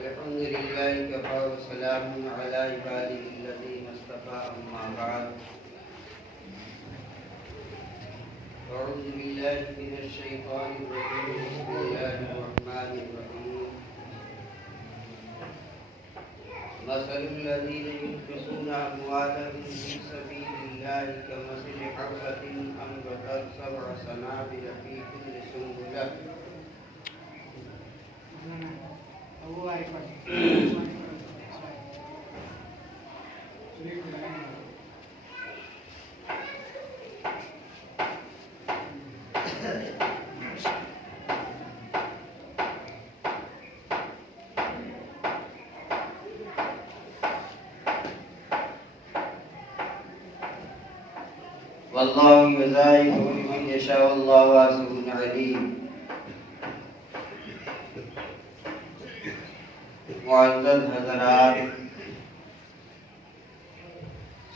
अल्हम्दुलिल्लाह कफ़ा व सलामुन अला इबादिहिल्लज़ीना इस्तफ़ा अम्मा बअद। अऊज़ु बिल्लाहि मिनश शैतानिर रजीम। बिस्मिल्लाहिर रहमानिर रहीम। मसलुल लज़ीना युनफ़िक़ूना अमवालहुम फ़ी सबीलिल्लाहि कमसली हब्बतिन अनबतत सबअ सनाबिल फ़ी कुल्लि सुंबुलतिन वल्लाहु युज़ाइफ़ु लिमन यशाअ वल्लाहु वासिउन अलीम। मुअज़्ज़ज़ हज़रात,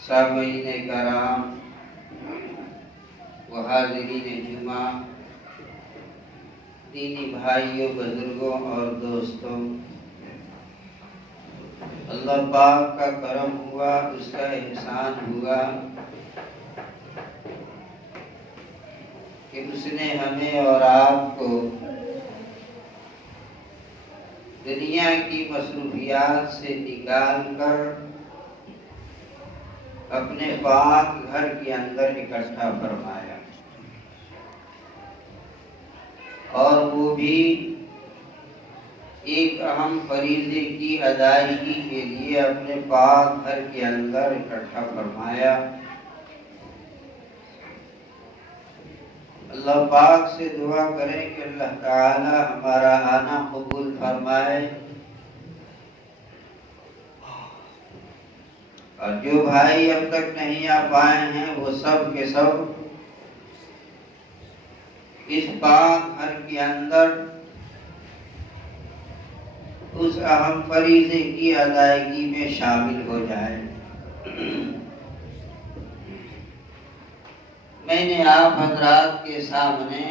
सामीईन कराम व हाज़िरीन जुमा, दीनी भाइयों, बुजुर्गों और दोस्तों, अल्लाह पाक का करम हुआ, उसका एहसान हुआ कि उसने हमें और आपको दुनिया की मसरूफियात से निकाल कर अपने पाक घर के अंदर इकट्ठा फरमाया, और वो भी एक अहम फरीज़े की अदायगी के लिए अपने पाक घर के अंदर इकट्ठा फरमाया। अल्लाह पाक से दुआ करें कि अल्लाह ताला हमारा आना कबूल फरमाए, और जो भाई अब तक नहीं आ पाए हैं वो सब के सब इस पाक घर के अंदर उस अहम फरीज़े की अदायगी में शामिल हो जाए। मैंने आप हज़रात के सामने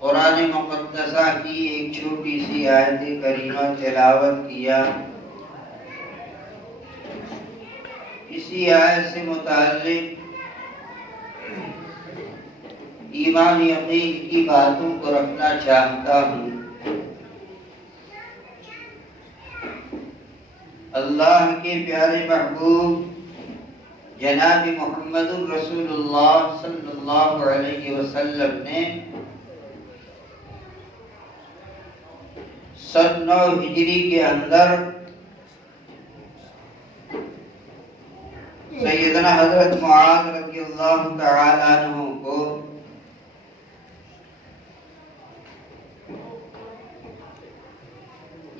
कुरान मुक़द्दसा की एक छोटी सी आयत करीमा तिलावत किया। इसी आयत से मुताल्लिक़ ईमान यकीन की बातों को रखना चाहता हूँ। अल्लाह के प्यारे महबूब जनाब मुहम्मदुर रसूलुल्लाह सल्लल्लाहु अलैहि वसल्लम ने सन 9 हिजरी के अंदर सैयदना हजरत मुआज़ रज़ियल्लाहु तआला अन्हु को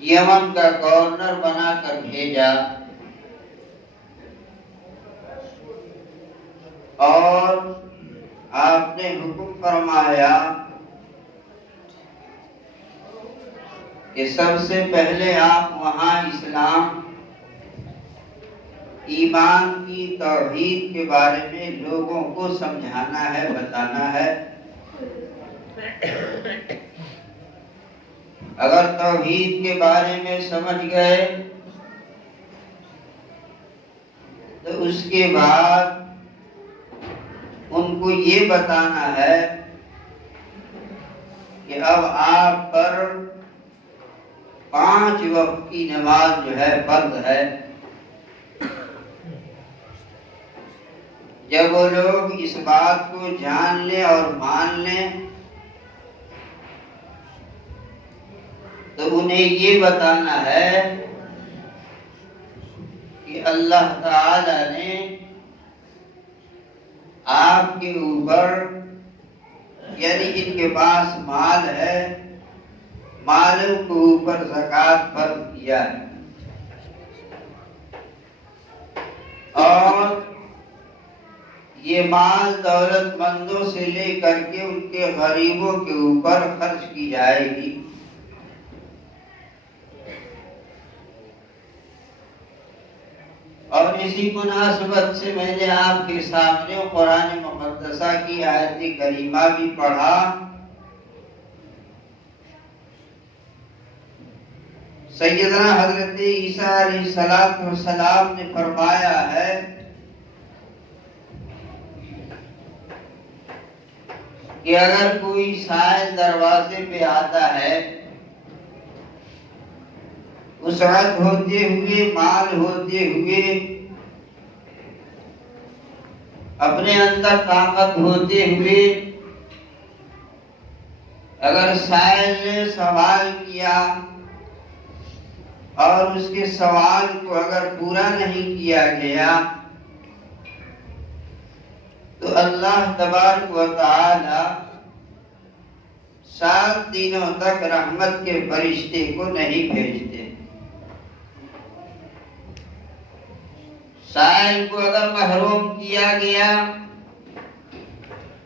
यमन का गवर्नर बनाकर भेजा, और आपने हुक्म फरमाया कि सबसे पहले आप वहाँ इस्लाम, ईमान की तौहीद के बारे में लोगों को समझाना है, बताना है। अगर तौहीद के बारे में समझ गए तो उसके बाद उनको ये बताना है कि अब आप पर 5 वक्त की नमाज जो है फर्ज है। जब वो लोग इस बात को जान लें और मान लें तो उन्हें ये बताना है कि अल्लाह ताला ने आपके ऊपर, यानी जिनके पास माल है, मालों के ऊपर ज़कात फर्ज किया है, और ये माल दौलतमंदों से लेकर के उनके गरीबों के ऊपर खर्च की जाएगी। और इसी मुनासबत से मैंने आपके सामने कुरान मुक़द्दसा की आयत करीमा भी पढ़ा सैयदना हजरत ईसा अलैहिस्सलाम ने फरमाया है कि अगर कोई साइल दरवाजे पे आता है, उसरत होते हुए, माल होते हुए, अपने अंदर ताकत होते हुए, अगर साइल ने सवाल किया और उसके सवाल को अगर पूरा नहीं किया गया तो अल्लाह तबारक व तआला 7 दिनों तक रहमत के फरिश्ते को नहीं भेजते। साइल को अगर महरूम किया गया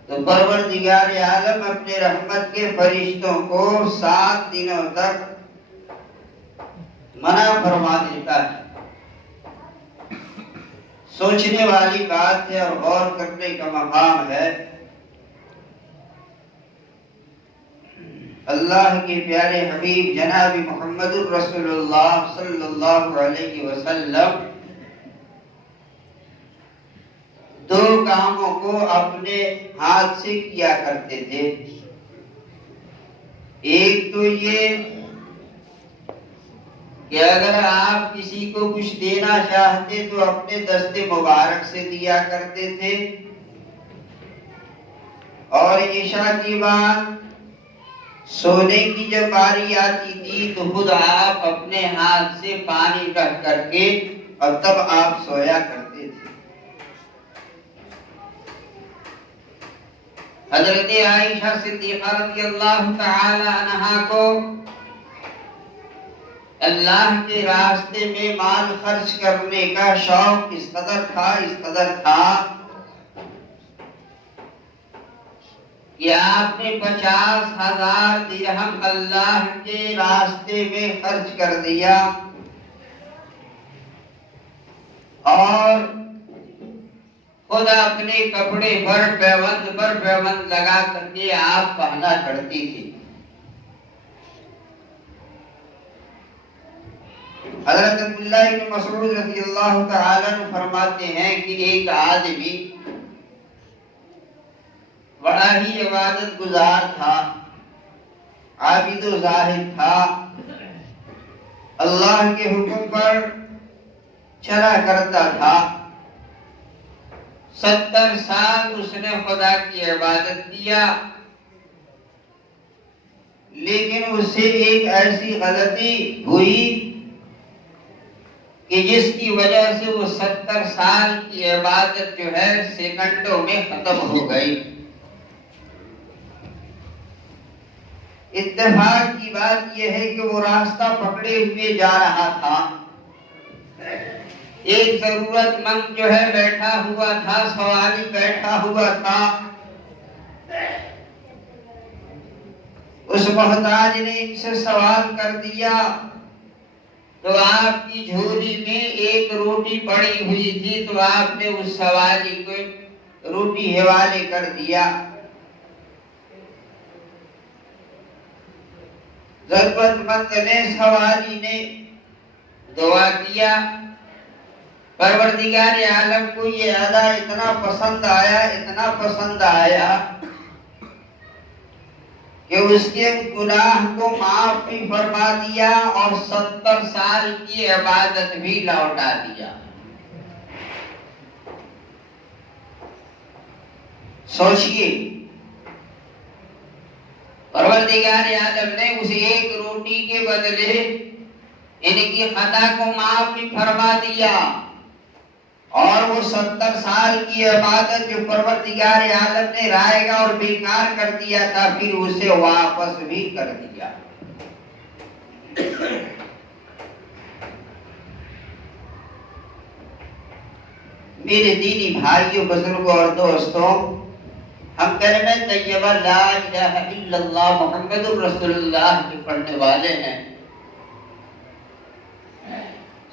तो परवरदिगार आलम अपने रहमत के फरिश्तों को 7 दिनों तक मना फरमा देता है। सोचने वाली बात है और गौर करने का मकाम है। अल्लाह के प्यारे हबीब जनाब मुहम्मदुर रसूलुल्लाह सल्लल्लाहु अलैहि वसल्लम 2 कामों को अपने हाथ से किया करते थे। एक तो ये कि अगर आप किसी को कुछ देना चाहते तो अपने दस्ते मुबारक से दिया करते थे, और इशा की बाद सोने की जब बारी आती थी तो खुद आप अपने हाथ से पानी रख करके और तब आप सोया करते थे। हजरत आयशा सिद्दीक़ा रज़ियल्लाहु तआला अन्हा को अल्लाह के रास्ते में माल खर्च करने का शौक इस कदर था कि आपने 50,000 दिरहम अल्लाह के रास्ते में खर्च कर दिया और खुद अपने कपड़े पर पैबंद लगा करके आप पहना करती थी। हज़रत अब्दुल्लाह इब्न मसऊद रज़ियल्लाहु तआला अन्हु फरमाते हैं कि एक आदमी बड़ा ही इबादत गुजार था, आबिद व ज़ाहिद था, अल्लाह के हुक्म पर चला करता था। 70 साल उसने खुदा की इबादत किया, लेकिन उससे एक ऐसी गलती हुई कि जिसकी वजह से वो 70 साल की इबादत जो है सेकंडों में खत्म हो गई। इत्तेफाक की बात यह है कि वो रास्ता पकड़े हुए जा रहा था। एक जरूरतमंद जो है बैठा हुआ था, सवाली बैठा हुआ था। उस मोहताज ने इनसे सवाल कर दिया तो आपकी झोली में एक रोटी पड़ी हुई थी, तो आपने उस सवाली को रोटी हवाले कर दिया। जरूरतमंद ने, सवाली ने दुआ किया। परवरदिगार आलम को ये अदा इतना पसंद आया कि उसके गुनाह को माफ भी फरमा दिया और 70 साल की इबादत भी लौटा दिया। सोचिए, परवरदिगार आलम ने उस एक रोटी के बदले इनकी खता को माफ भी फरमा दिया और वो 70 साल की इबादत जो परवरदिगार आलम ने रायगा और बेकार कर दिया था, फिर उसे वापस भी कर दिया। मेरे दीनी भाइयों, बुजुर्गों और दोस्तों, हम कलमा तय्यबा ला इलाहा इल्लल्लाह मुहम्मदुर रसूलुल्लाह के पढ़ने वाले हैं।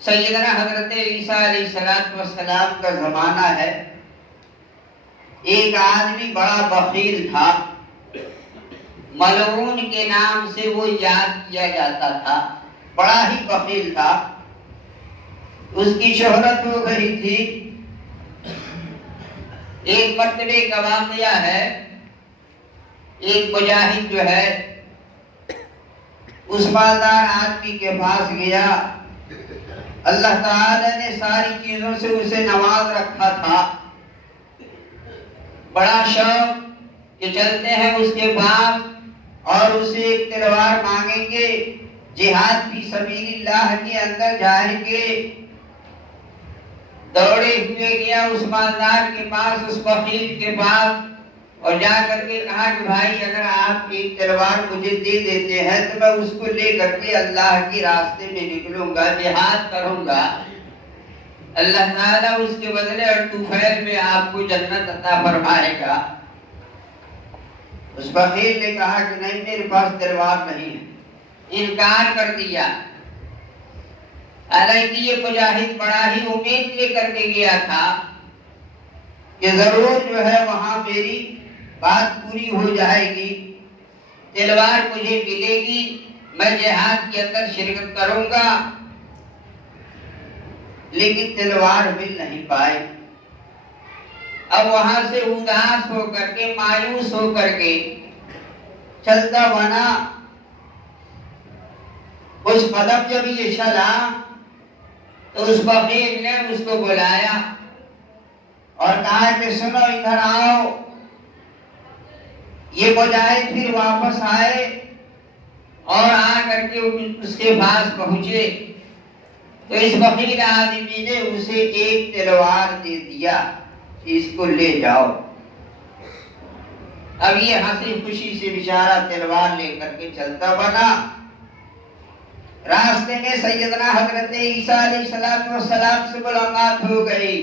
सैयदना हजरत ईसा अलैहिस्सलाम का जमाना है। एक आदमी बड़ा बखील था, मलऊन के नाम से वो याद किया जाता था। बड़ा ही बखील था, उसकी शोहरत हो गई थी। एक मरतबे का वाक़या है, एक मुजाहिद जो है उस मालदार आदमी के पास गया। अल्लाह ताला ने सारी चीजों से उसे नवाज रखा था, बड़ा शौक कि चलते हैं उसके पास और उसे एक तलवार मांगेंगे, जिहाद फी सबीलिल्लाह के अंदर जाएंगे। दौड़े हुए गया उस मालदार के पास, उस वकील के पास, और जा करके कहा कि भाई अगर आप एक तलवार मुझे दे देते हैं तो मैं उसको ले करके अल्लाह के रास्ते में निकलूंगा, जिहाद करूंगा। अल्लाह ताला उसके बदले और तुफैल में आपको जन्नत अता फरमाएगा। उस वकील ने कहा कि नहीं, मेरे पास तलवार नहीं है, इनकार कर दिया। हालांकि ये मुजाहिद बड़ा ही उम्मीद लेकर के गया था कि जरूर जो है वहां मेरी बात पूरी हो जाएगी, तलवार मुझे मिलेगी, मैं जिहाद के अंदर शिरकत करूंगा। लेकिन तलवार मिल नहीं पाई। अब वहां से उदास होकर के, मायूस होकर के चलता बना। कुछ कदम जब ये चला तो उस वकील ने उसको बुलाया और कहा कि सुनो, इधर आओ। ये मुजाहिद फिर वापस आए और आकर के उसके पास पहुंचे तो इस वकील आदमी ने उसे एक तलवार दे दिया, इसको ले जाओ। अब ये हंसी खुशी से बेचारा तलवार लेकर के चलता बना। रास्ते में सैयदना हजरत ईसा अलैहिस्सलाम से मुलाकात हो गई।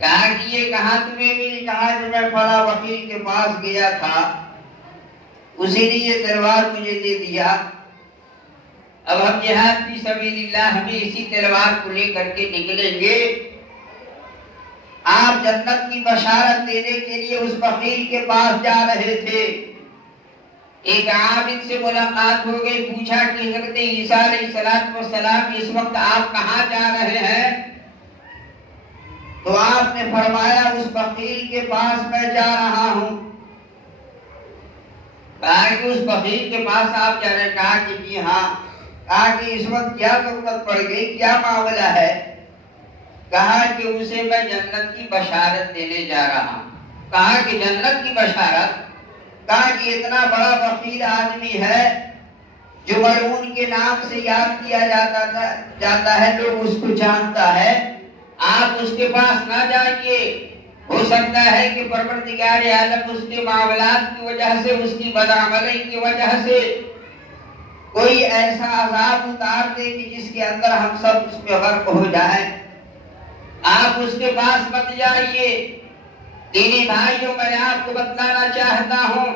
कहा कि ये कहा तुम्हें मिली? कहा कि मैं फला वकील के पास गया था, उसी ने ये तलवार मुझे दे दिया। अब हम जिहाद फी सबीलिल्लाह हमें इसी तलवार को लेकर के निकलेंगे। आप जन्नत की बशारत देने के लिए उस वकील के पास जा रहे थे। एक आबिद से मुलाकात हो गई, पूछा कि हज़रत ईसा अलैहिस्सलाम इस वक्त आप कहाँ जा रहे हैं? तो आपने फरमाया उस वकील के पास मैं जा रहा हूँ। कहा कि उस वकील के पास आप जा रहे हैं? कहा कि जी हाँ। कहा कि इस वक्त क्या जरूरत पड़ गई, क्या मामला है? कहा कि उसे मैं जन्नत की बशारत देने जा रहा हूँ। कहा कि जन्नत की बशारत? कहा कि इतना बड़ा वकील आदमी है जो मरहून के नाम से याद किया जाता है, लोग उसको जानता है, आप उसके पास ना जाइए। हो सकता है कि परवरदिगार आलम उसके मामलात की वजह से, उसकी बदअमली की वजह से कोई ऐसा अजाब उतार दे कि जिसके अंदर हम सब उसमें गर्क हो जाए। आप उसके पास मत जाइए। दीनी भाइयों, मैं आपको बतलाना चाहता हूँ,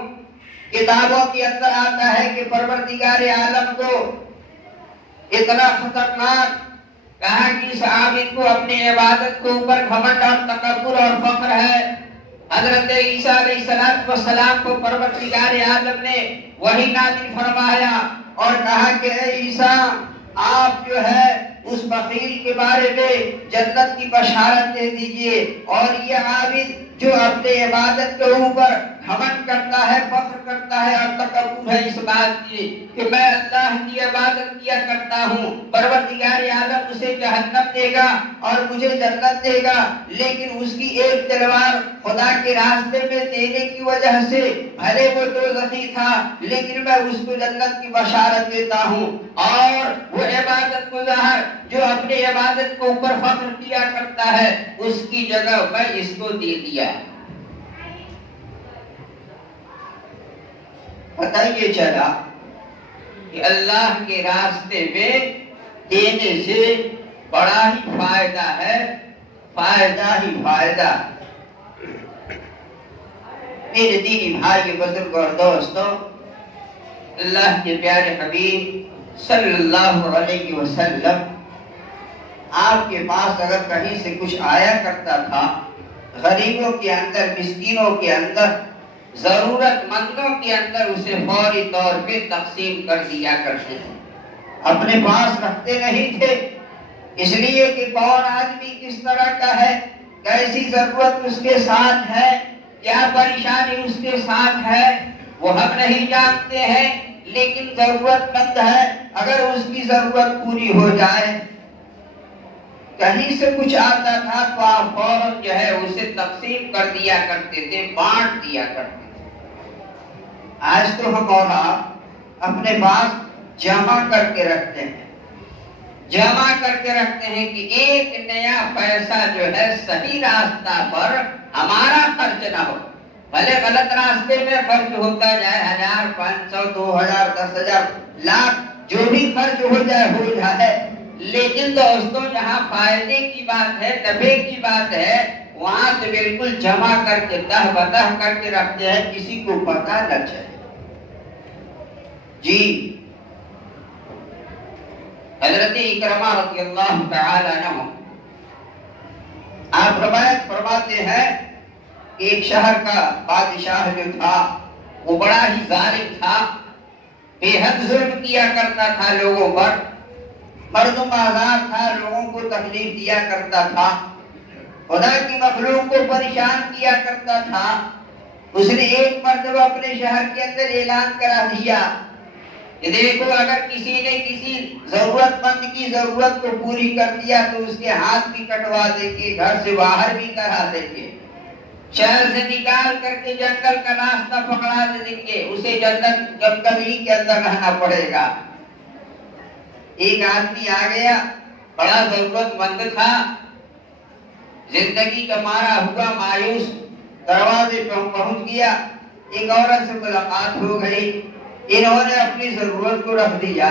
किताबों के अंदर आता है कि परवरदिगार आलम को इतना खतरनाक कहा कि इस आबिद को अपनी इबादत के ऊपर घमंड और तकब्बुर और फख्र है। हजरत ईसा अलैहिस्सलाम को परवरदिगार आलम ने वही नाज़िल फरमाया और कहा कि ईसा, आप जो है उस वकील के बारे में जन्नत की बशारत दे दीजिए। और ये आबिद जो अपने इबादत के ऊपर घमंड करता है, फख्र करता है और तकब्बुर है इस बात की कि मैं अल्लाह की इबादत किया करता हूँ, परवरदिगार आलम उसे जहन्नम देगा और मुझे जन्नत देगा। लेकिन उसकी एक तलवार खुदा के रास्ते में देने की वजह से भले वो दोज़खी था, लेकिन मैं उसको जन्नत की बशारत देता हूँ। और वो इबादत गुज़ार जो अपने इबादत के ऊपर फख्र किया करता है, उसकी जगह मैं इसको दे दिया। पता ये चला कि अल्लाह के रास्ते में देने से बड़ा ही फायदा है, फायदा ही फायदा। मेरे दीनी भाई, बुजुर्ग और दोस्तों, अल्लाह के प्यारे हबीब सल्लल्लाहु अलैहि वसल्लम आपके पास अगर कहीं से कुछ आया करता था, गरीबों के अंदर, मिस्कीनों के अंदर, जरूरतमंदों के अंदर उसे फौरी तौर पे तकसीम कर दिया करते थे, अपने पास रखते नहीं थे। इसलिए कि कौन आदमी किस तरह का है, कैसी जरूरत उसके साथ है, क्या परेशानी उसके साथ है, वो हम नहीं जानते हैं। लेकिन जरूरतमंद है, अगर उसकी जरूरत पूरी हो जाए, कहीं से कुछ आता था तो आप फौरन जो है उसे तकसीम कर दिया करते थे, बांट दिया करते थे। आज तो हम और आप अपने पास जमा करके रखते हैं, जमा करके रखते हैं कि एक नया पैसा जो है सही रास्ता पर हमारा खर्च ना हो। भले गलत रास्ते में खर्च होता जाए, 1000, 500, 2000, 10,000, लाख, जो भी खर्च हो जाए, लेकिन दोस्तों जहाँ फायदे की बात है, नफे की बात है, वहां तो बिल्कुल जमा करके तह बतह करके रखते हैं, किसी को पता न चले। जी हजरत इकरमा रज़ियल्लाहु तआला अन्हु आप रवायत फरमाते हैं कि एक शहर का बादशाह जो था वो बड़ा ही जालिम था, बेहद जुल्म किया करता था लोगों पर, मर्दुम आज़ार था, लोगों को तकलीफ दिया करता था, खुदा की मखलूक को परेशान किया करता था। उसने एक मर्तबा अपने शहर के अंदर ऐलान करा दिया कि देखो, अगर किसी ने किसी जरूरतमंद की जरूरत को पूरी कर दिया तो उसके हाथ भी कटवा देंगे, घर से बाहर भी करा देंगे, शहर से निकाल करके जंगल का रास्ता पकड़ा देंगे, उसे जंगल ही के अंदर रहना पड़ेगा। एक आदमी आ गया, बड़ा जरूरतमंद था, जिंदगी का मारा हुआ मायूस, दरवाजे पर पहुंच गया। एक औरत से मुलाकात हो गई, इन्होंने अपनी जरूरत को रख दिया।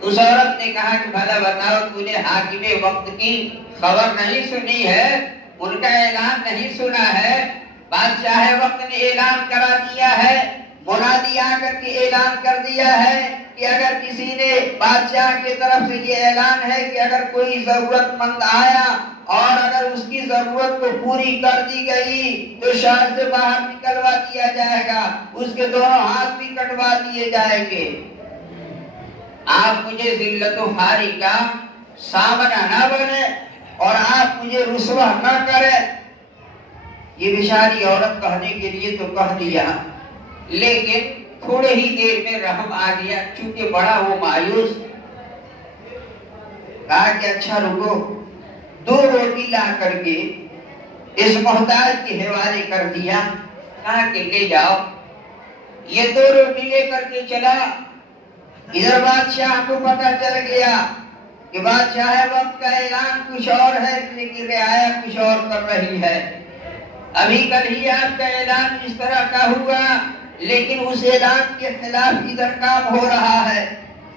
उस औरत ने कहा कि भला बताओ, तूने हाकिमे वक्त की खबर नहीं सुनी है, उनका ऐलान नहीं सुना है? बादशाह वक्त ने ऐलान करा दिया है, मुनादी आकर के ऐलान कर दिया है कि अगर किसी ने, बादशाह की तरफ से ये ऐलान है कि अगर कोई जरूरतमंद आया और अगर उसकी जरूरत को पूरी कर दी गई तो शहर से बाहर निकलवा दिया जाएगा, उसके दोनों हाथ भी कटवा दिए जाएंगे। आप मुझे जिल्लत हारी का सामना न बने और आप मुझे रुसवा न करें। ये बेचारी औरत कहने के लिए तो कह दिया, लेकिन थोड़े ही देर में रहम आ गया, चूंकि बड़ा वो मायूस, कहा कि अच्छा रुको, 2 रोटी ला करके इस मोहताज के हवाले कर दिया, कहा कि ले जाओ। ये 2 रोटी लेकर के चला। इधर बादशाह को पता चल गया कि बादशाह वक्त का ऐलान कुछ और है, लेकिन रियाया कुछ और कर रही है। अभी कल ही आपका ऐलान इस तरह का हुआ, लेकिन उस ऐलान के खिलाफ इधर काम हो रहा है।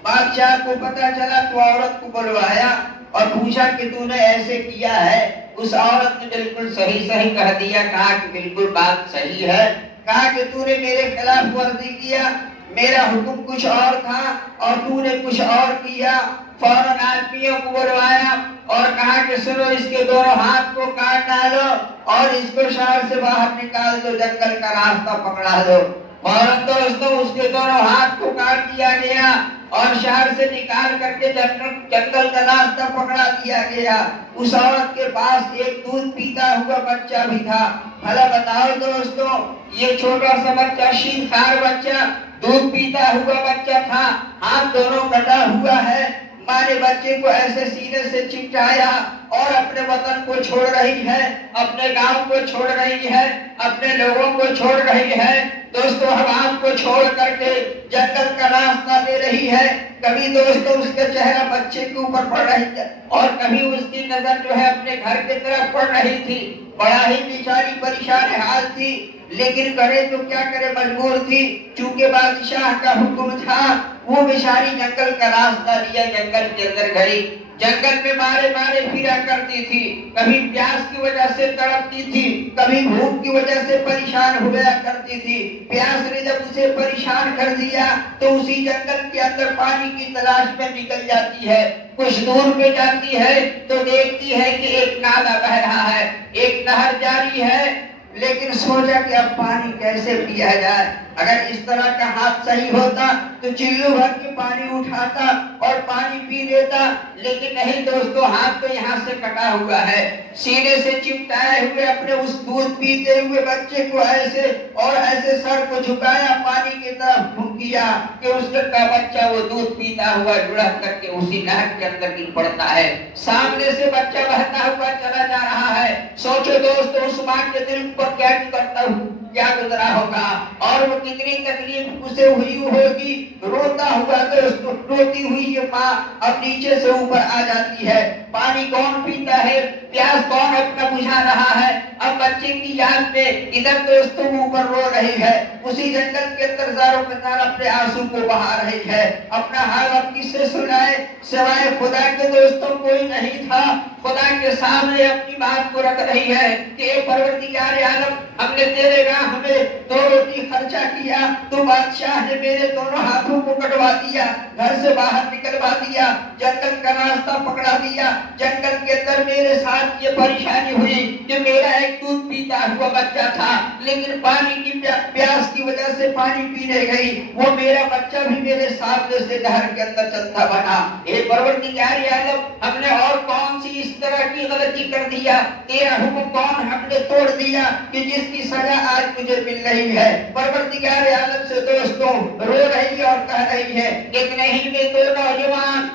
बादशाह को पता चला तो औरत को बुलवाया और पूछा कि तूने ऐसे किया है? उस औरत ने बिल्कुल सही सही कह दिया, कहा कि बिल्कुल बात सही है। कहा कि तूने मेरे खिलाफ वर्जी किया, मेरा हुक्म कुछ और था और तूने कुछ और किया। फौरन आदमियों को बुलवाया और कहा कि सुनो, इसके दोनों हाथ को काट डालो और इसको शहर से बाहर निकाल दो, जंगल का रास्ता पकड़ा दो। फौरन दोस्तों उसके दोनों हाथ को काट दिया गया और शहर से निकाल करके जंगल का रास्ता पकड़ा दिया गया। उस औरत के पास एक दूध पीता हुआ बच्चा भी था। भला बताओ दोस्तों, ये छोटा सा बच्चा, शीरखार बच्चा, दूध पीता हुआ बच्चा था, हाथ दोनों कटा हुआ है। माँ ने बच्चे को ऐसे सीने से चिपटाया और अपने वतन को छोड़ रही है, अपने गांव को छोड़ रही है, अपने लोगों को छोड़ रही है। दोस्तों हवाम को छोड़ करके जंगल का रास्ता ले रही है। कभी दोस्तों उसका चेहरा बच्चे के ऊपर पड़ रही है और कभी उसकी नजर जो है अपने घर की तरफ पड़ रही थी। बड़ा ही बेचारी परेशान हाल थी, लेकिन करे तो क्या करे, मजबूर थी। चूंकि बादशाह का हुक्म था, वो बेचारी जंगल का रास्ता लिया, जंगल के अंदर गई। जंगल में मारे मारे फिरा करती थी, कभी प्यास की वजह से तड़पती थी, कभी भूख की वजह से परेशान हुआ करती थी। प्यास ने जब उसे परेशान कर दिया तो उसी जंगल के अंदर पानी की तलाश में निकल जाती है। कुछ दूर पे जाती है तो देखती है कि एक नाला बह रहा है, एक नहर जारी है। लेकिन सोचा कि अब पानी कैसे पिया जाए। अगर इस तरह का हाथ सही होता तो चिल्लू भर के पानी उठाता और पानी पी लेता, लेकिन नहीं दोस्तों, हाथ तो यहाँ से कटा हुआ है। सीने से चिपटाए हुए अपने उस दूध पीते हुए बच्चे को ऐसे और ऐसे सर को झुकाया, पानी की तरफ किया कि उसका बच्चा वो दूध पीता हुआ लुढ़क करके उसी नहर के अंदर गिर पड़ता है। सामने से बच्चा बहता हुआ चला जा रहा है। सोचो दोस्तों, उस माँ के दिल पर क्या गुजरा होगा और वो कितनी तकलीफ उसे हुई होगी। रोता हुआ दोस्तों, रोती हुई ये माँ अब नीचे से ऊपर आ जाती है। पानी कौन पीता है, प्यास कौन अपना बुझा रहा है। अब बच्चे की याद में इधर दोस्तों ऊपर रो रही है, उसी जंगल के अंदर जारों के साथ अपने आंसू को बहा रही है। अपना हाल अब किससे सुनाए, सिवाय खुदा के दोस्तों कोई नहीं था। खुदा के सामने अपनी बात को रख रही है कि परवरदिगार आलम, हमने तेरे राह में 2 रोटी खर्चा किया, तो बादशाह ने मेरे दोनों हाथों को कटवा दिया, घर से बाहर निकलवा दिया, जंगल का रास्ता पकड़ा दिया। जंगल के अंदर मेरे साथ ये परेशानी हुई कि मेरा एक दूध पीता हुआ बच्चा था, लेकिन पानी की प्यास की वजह से पानी पीने गई, वो मेरा बच्चा भी मेरे सामने से नहर के अंदर चलता बना। हे परवरदिगार आलम, हमने और कौन सी इस तरह की गलती कर दिया, तेरा हुक्म कौन हमने तोड़ दिया कि जिसकी सजा आज मुझे मिल रही है। परवरदिगार आलम से दोस्तों रो रही है और कह रही है, एक नहीं में 2 नौजवान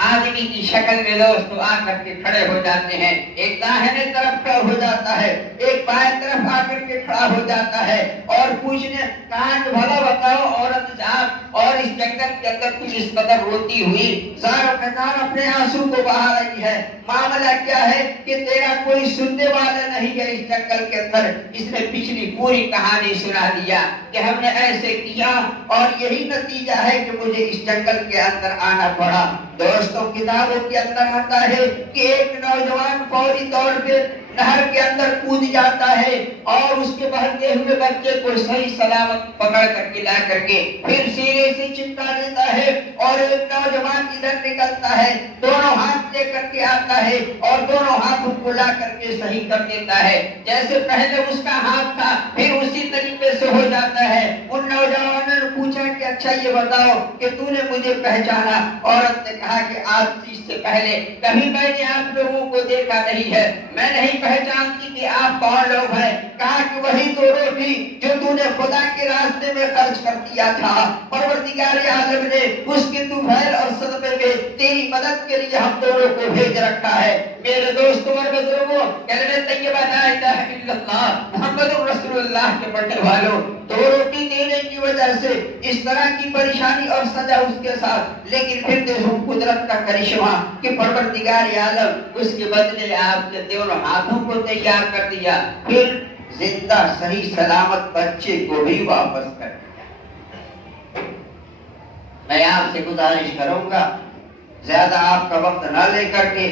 आदमी की शक्ल में दोस्तों आकर के खड़े हो जाते हैं। एक दाहिने तरफ खड़ा हो जाता है, एक बाएं तरफ आकर के खड़ा हो जाता है और पूछने, कहा भला बताओ औरत साहब, और इस जंगल के अंदर कुछ इस कदर रोती हुई सारों के सार अपने आंसू को बहा रही है। मामला क्या है कि तेरा कोई सुनने वाला नहीं है इस जंगल के अंदर। इसने पिछली पूरी कहानी सुना दिया कि हमने ऐसे किया और यही नतीजा है कि मुझे इस जंगल के अंदर आना पड़ा। दोस्तों किताबों के अंदर आता है कि एक नौजवान फौरी तौर पे नहर के अंदर कूद जाता है और उसके बहते हुए बच्चे को सही सलामत पकड़ करके ला करके फिर सीने से चिपका देता है और एक नौजवान इधर निकलता है, दोनों हाथ ले करके आता है और दोनों हाथों को ला करके सही कर देता है। जैसे पहले उसका हाथ था फिर उसी तरीके से हो जाता है। उन नौजवानों ने पूछा कि अच्छा ये बताओ कि तूने मुझे पहचाना? औरत ने कहा कि आज इससे पहले कभी मैंने आप लोगों को देखा नहीं है, मैं नहीं पहचानती कि आप कौन लोग हैं। कहा कि वही 2 रोटी जो तूने खुदा के रास्ते में खर्च कर दिया था, परवरदिगार आलम ने उसके तुफैल और सदक़े में तेरी मदद के लिए हम दोनों को भेज रखा है। मेरे दोस्तों और बुजुर्गों, कलमे तैयबा ला इलाहा इल्लल्लाह मुहम्मदुर रसूलुल्लाह के पढ़ने वालों, 2 रोटी देने की वजह से इस तरह की परेशानी और सजा उसके साथ, लेकिन फिर देखो कुदरत का करिश्मा कि परवरदिगार आलम उसके बदले आपके दोनों हाथों को तैयार कर दिया, फिर जिंदा सही सलामत बच्चे को भी वापस कर दिया। मैं आपसे गुजारिश करूंगा ज्यादा आपका वक्त ना लेकर के,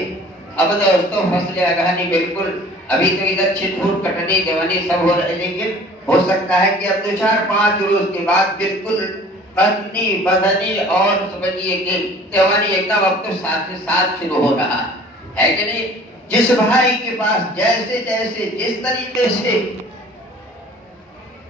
अब दोस्तों फसले अगहनी बिल्कुल अभी तो इधर छिटफूट कटनी देवनी सब हो रहे, लेकिन हो सकता है कि अब 2-4-5 रोज के बाद बिल्कुल पत्नी बदनी और समझिए कि देवानी एकदम अब तो साथ ही साथ शुरू हो रहा है कि नहीं। जिस भाई के पास जैसे जैसे जिस तरीके से